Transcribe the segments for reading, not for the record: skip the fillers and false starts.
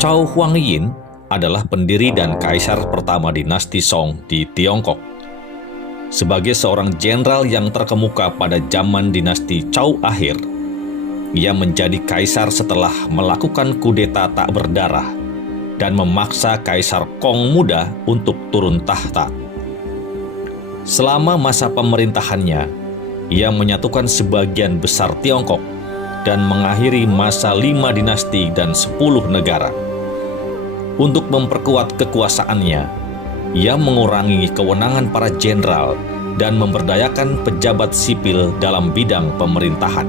Cao Huangyin adalah pendiri dan kaisar pertama dinasti Song di Tiongkok. Sebagai seorang jenderal yang terkemuka pada zaman dinasti Cao akhir, ia menjadi kaisar setelah melakukan kudeta tak berdarah dan memaksa Kaisar Kong muda untuk turun tahta. Selama masa pemerintahannya, ia menyatukan sebagian besar Tiongkok dan mengakhiri masa 5 dinasti dan 10 negara. Untuk memperkuat kekuasaannya, ia mengurangi kewenangan para jenderal dan memberdayakan pejabat sipil dalam bidang pemerintahan.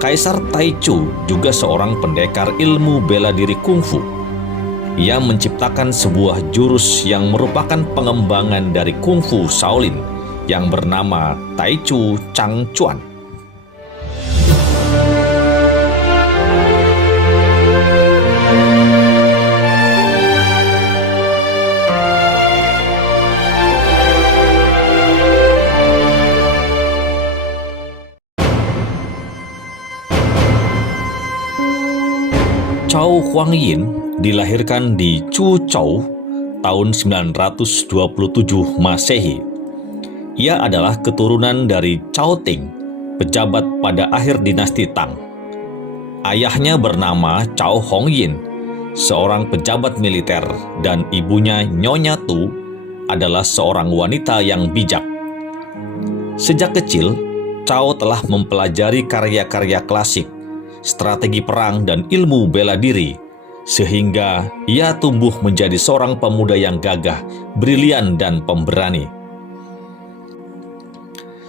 Kaisar Taichu juga seorang pendekar ilmu bela diri kungfu. Ia menciptakan sebuah jurus yang merupakan pengembangan dari kungfu Shaolin yang bernama Taichu Chang Chuan. Cao Huangyin dilahirkan di Chuzhou tahun 927 Masehi. Ia adalah keturunan dari Cao Ting, pejabat pada akhir dinasti Tang. Ayahnya bernama Cao Hongyin, seorang pejabat militer, dan ibunya Nyonya Tu adalah seorang wanita yang bijak. Sejak kecil, Cao telah mempelajari karya-karya klasik, strategi perang, dan ilmu bela diri, sehingga ia tumbuh menjadi seorang pemuda yang gagah, brilian, dan pemberani.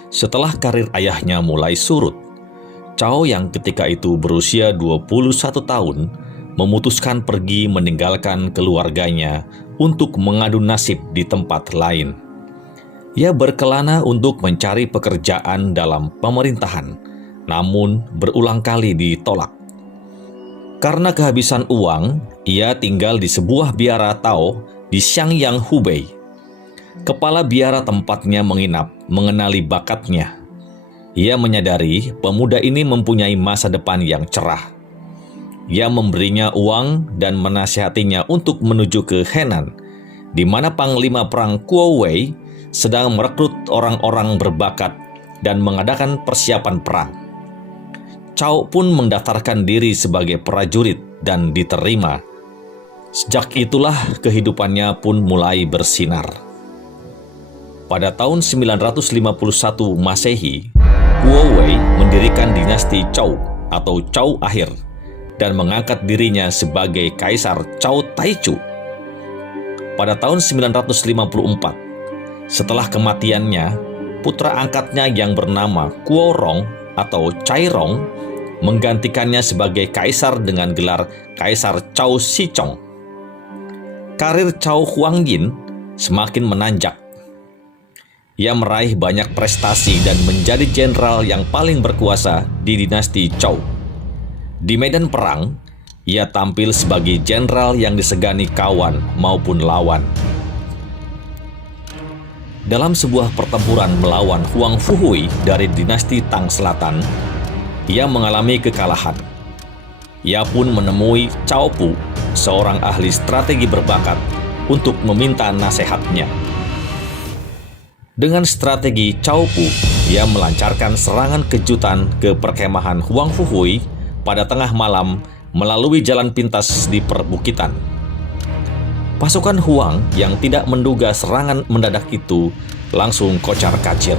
Setelah karir ayahnya mulai surut, Cao yang ketika itu berusia 21 tahun memutuskan pergi meninggalkan keluarganya untuk mengadu nasib di tempat lain. Ia berkelana untuk mencari pekerjaan dalam pemerintahan, namun berulang kali ditolak. Karena kehabisan uang, ia tinggal di sebuah biara Tao di Xiangyang, Hubei. Kepala biara tempatnya menginap mengenali bakatnya. Ia menyadari pemuda ini mempunyai masa depan yang cerah. Ia memberinya uang dan menasihatinya untuk menuju ke Henan, di mana Panglima Perang Kuo Wei sedang merekrut orang-orang berbakat dan mengadakan persiapan perang. Cao pun mendaftarkan diri sebagai prajurit dan diterima. Sejak itulah kehidupannya pun mulai bersinar. Pada tahun 951 Masehi, Kuo Wei mendirikan dinasti Zhou atau Zhou akhir dan mengangkat dirinya sebagai Kaisar Cao Taichu. Pada tahun 954, setelah kematiannya, putra angkatnya yang bernama Kuo Rong atau Cai Rong menggantikannya sebagai kaisar dengan gelar Kaisar Cao Shichong. Karir Cao Huangyin semakin menanjak. Ia meraih banyak prestasi dan menjadi jenderal yang paling berkuasa di dinasti Zhou. Di medan perang, ia tampil sebagai jenderal yang disegani kawan maupun lawan. Dalam sebuah pertempuran melawan Huang Fuhui dari dinasti Tang Selatan, ia mengalami kekalahan. Ia pun menemui Cao Pu, seorang ahli strategi berbakat, untuk meminta nasihatnya. Dengan strategi Cao Pu, ia melancarkan serangan kejutan ke perkemahan Huang Fuhui pada tengah malam melalui jalan pintas di perbukitan. Pasukan Huang yang tidak menduga serangan mendadak itu langsung kocar-kacir.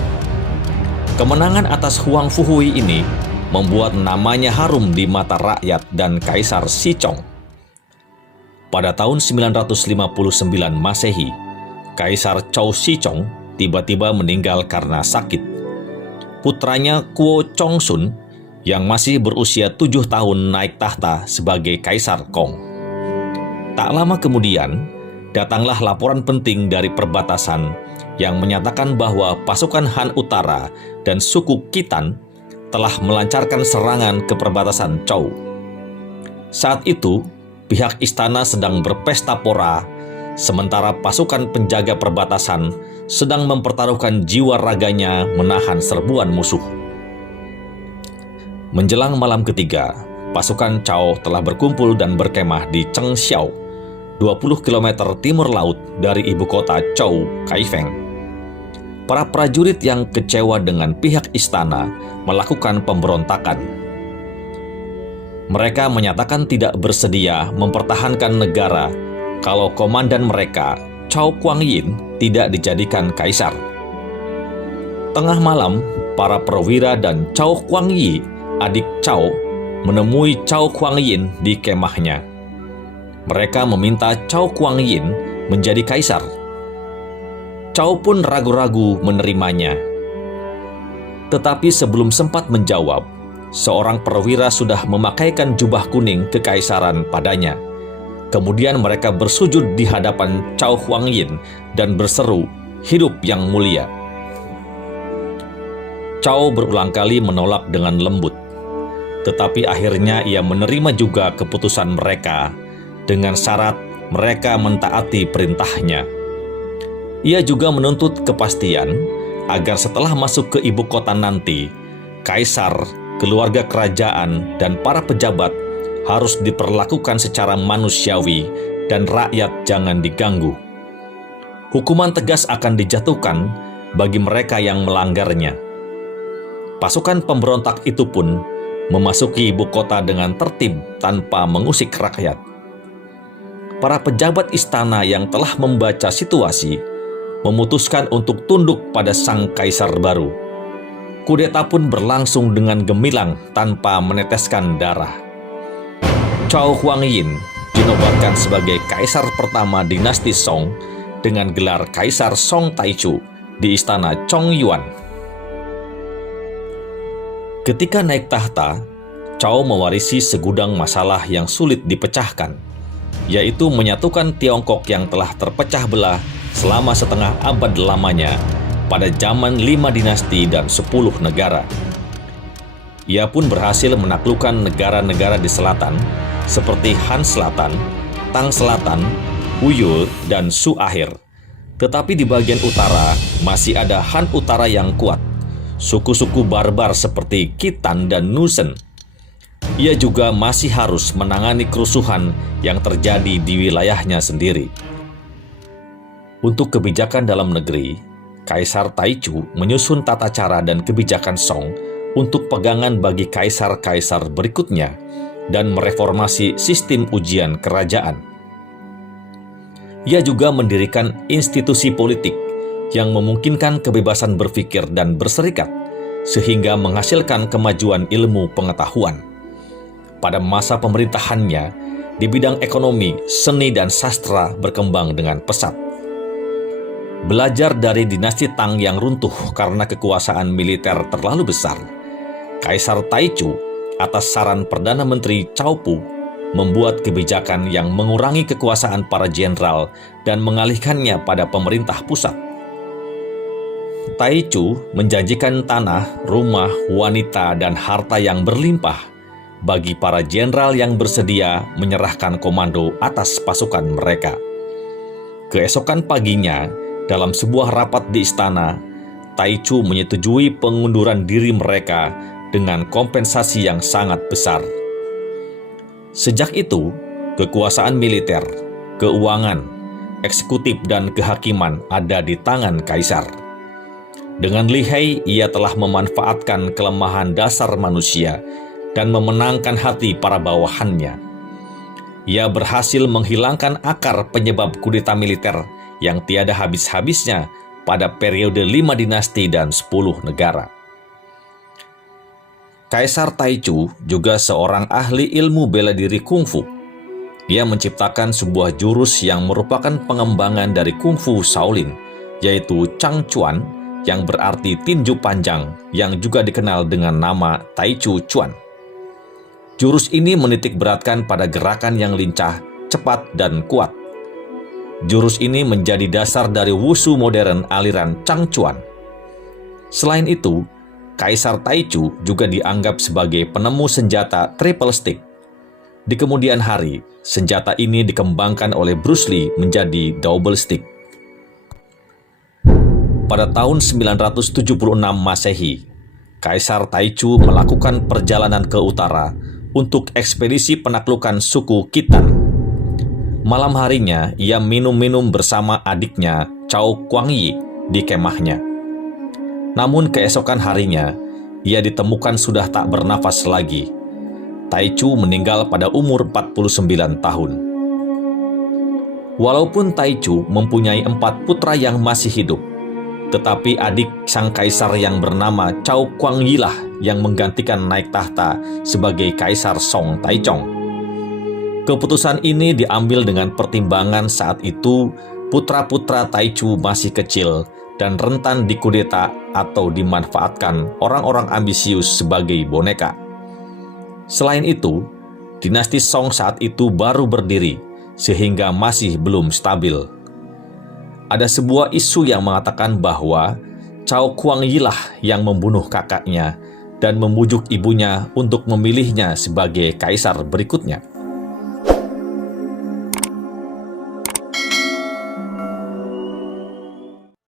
Kemenangan atas Huang Fuhui ini membuat namanya harum di mata rakyat dan Kaisar Shichong. Pada tahun 959 Masehi, Kaisar Cao Shichong tiba-tiba meninggal karena sakit. Putranya Kuo Chongsun yang masih berusia 7 tahun naik tahta sebagai Kaisar Kong. Tak lama kemudian, datanglah laporan penting dari perbatasan yang menyatakan bahwa pasukan Han Utara dan suku Khitan telah melancarkan serangan ke perbatasan Zhou. Saat itu, pihak istana sedang berpesta pora, sementara pasukan penjaga perbatasan sedang mempertaruhkan jiwa raganya menahan serbuan musuh. Menjelang malam ketiga, pasukan Cao telah berkumpul dan berkemah di Chengxiao, 20 km timur laut dari ibu kota Zhou, Kaifeng. Para prajurit yang kecewa dengan pihak istana melakukan pemberontakan. Mereka menyatakan tidak bersedia mempertahankan negara kalau komandan mereka, Cao Guangyin, tidak dijadikan kaisar. Tengah malam, para perwira dan Cao Guangyi, adik Cao, menemui Cao Guangyin di kemahnya. Mereka meminta Cao Guangyin menjadi kaisar. Cao pun ragu-ragu menerimanya. Tetapi sebelum sempat menjawab, seorang perwira sudah memakaikan jubah kuning kekaisaran padanya. Kemudian mereka bersujud di hadapan Cao Guangyin dan berseru, "Hidup yang mulia." Cao berulang kali menolak dengan lembut. Tetapi akhirnya ia menerima juga keputusan mereka dengan syarat mereka mentaati perintahnya. Ia juga menuntut kepastian agar setelah masuk ke ibu kota nanti, kaisar, keluarga kerajaan, dan para pejabat harus diperlakukan secara manusiawi dan rakyat jangan diganggu. Hukuman tegas akan dijatuhkan bagi mereka yang melanggarnya. Pasukan pemberontak itu pun memasuki ibu kota dengan tertib tanpa mengusik rakyat. Para pejabat istana yang telah membaca situasi memutuskan untuk tunduk pada sang kaisar baru. Kudeta pun berlangsung dengan gemilang tanpa meneteskan darah. Cao Guangyin dinobatkan sebagai kaisar pertama dinasti Song dengan gelar Kaisar Song Taichu di istana Chongyuan. Ketika naik tahta, Cao mewarisi segudang masalah yang sulit dipecahkan, yaitu menyatukan Tiongkok yang telah terpecah belah selama setengah abad lamanya pada zaman 5 dinasti dan 10 negara. Ia pun berhasil menaklukkan negara-negara di selatan seperti Han Selatan, Tang Selatan, Uyghur, dan Su Akhir. Tetapi di bagian utara masih ada Han Utara yang kuat, suku-suku barbar seperti Khitan dan Nusen. Ia juga masih harus menangani kerusuhan yang terjadi di wilayahnya sendiri. Untuk kebijakan dalam negeri, Kaisar Taichu menyusun tata cara dan kebijakan Song untuk pegangan bagi kaisar-kaisar berikutnya dan mereformasi sistem ujian kerajaan. Ia juga mendirikan institusi politik yang memungkinkan kebebasan berpikir dan berserikat, sehingga menghasilkan kemajuan ilmu pengetahuan. Pada masa pemerintahannya, di bidang ekonomi, seni, dan sastra berkembang dengan pesat. Belajar dari dinasti Tang yang runtuh karena kekuasaan militer terlalu besar, Kaisar Taichu atas saran Perdana Menteri Cao Pu membuat kebijakan yang mengurangi kekuasaan para jenderal dan mengalihkannya pada pemerintah pusat. Taichu menjanjikan tanah, rumah, wanita, dan harta yang berlimpah bagi para jenderal yang bersedia menyerahkan komando atas pasukan mereka. Keesokan paginya, dalam sebuah rapat di istana, Taichu menyetujui pengunduran diri mereka dengan kompensasi yang sangat besar. Sejak itu, kekuasaan militer, keuangan, eksekutif, dan kehakiman ada di tangan kaisar. Dengan lihai, ia telah memanfaatkan kelemahan dasar manusia dan memenangkan hati para bawahannya. Ia berhasil menghilangkan akar penyebab kudeta militer yang tiada habis-habisnya pada periode 5 dinasti dan 10 negara. Kaisar Taichu juga seorang ahli ilmu bela diri kungfu. Ia menciptakan sebuah jurus yang merupakan pengembangan dari kungfu Shaolin, yaitu Chang Chuan, yang berarti tinju panjang, yang juga dikenal dengan nama Taichu Chuan. Jurus ini menitik beratkan pada gerakan yang lincah, cepat, dan kuat. Jurus ini menjadi dasar dari wushu modern aliran Chang Chuan. Selain itu, Kaisar Taichu juga dianggap sebagai penemu senjata triple stick. Di kemudian hari, senjata ini dikembangkan oleh Bruce Lee menjadi double stick. Pada tahun 976 Masehi, Kaisar Taichu melakukan perjalanan ke utara untuk ekspedisi penaklukan suku Khitan. Malam harinya, ia minum-minum bersama adiknya Cao Guangyi di kemahnya. Namun keesokan harinya, ia ditemukan sudah tak bernafas lagi. Taichu meninggal pada umur 49 tahun. Walaupun Taichu mempunyai 4 putra yang masih hidup, tetapi adik sang kaisar yang bernama Cao Guangyi lah yang menggantikan naik tahta sebagai Kaisar Song Taichung. Keputusan ini diambil dengan pertimbangan saat itu putra-putra Taichu masih kecil dan rentan dikudeta atau dimanfaatkan orang-orang ambisius sebagai boneka. Selain itu, dinasti Song saat itu baru berdiri, sehingga masih belum stabil. Ada sebuah isu yang mengatakan bahwa Cao Guangyi lah yang membunuh kakaknya dan membujuk ibunya untuk memilihnya sebagai kaisar berikutnya.